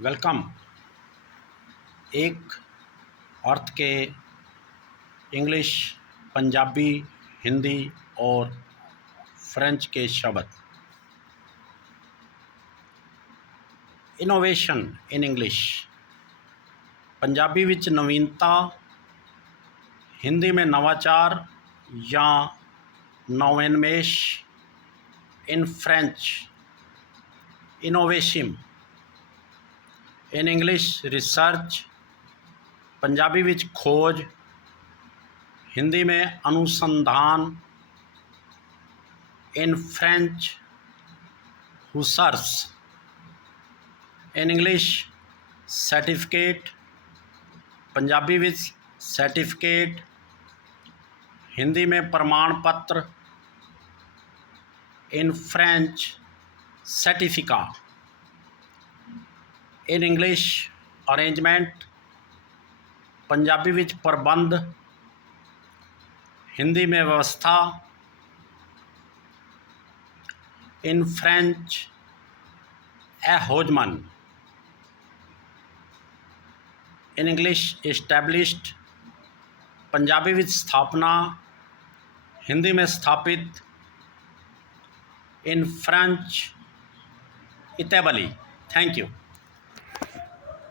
Welcome एक अर्थ के English Punjabi Hindi और फ्रेंच के शब्द ਇਨੋਵੇਸ਼ਨ ਇਨ ਇੰਗਲਿਸ਼ पंजाबी ਵਿੱਚ ਨਵੀਨਤਾ हिंदी में नवाचार या नवोन्मेष इन फ्रेंच इनोवेशिम इन इंग्लिश रिसर्च पंजाबी विच खोज हिंदी में अनुसंधान इन फ्रेंच हुसर्स इन इंग्लिश सर्टिफिकेट पंजाबी विच सर्टिफिकेट हिंदी में प्रमाण पत्र इन फ्रेंच सर्टिफिका इन इंग्लिश अरेंजमेंट पंजाबी प्रबंध, हिंदी में व्यवस्था, इन फ्रेंच एहोजमन इन इंग्लिश इस्टेब्लिश्ड पंजाबी विच स्थापना, हिंदी में स्थापित इन फ्रेंच इतेबली। Thank you.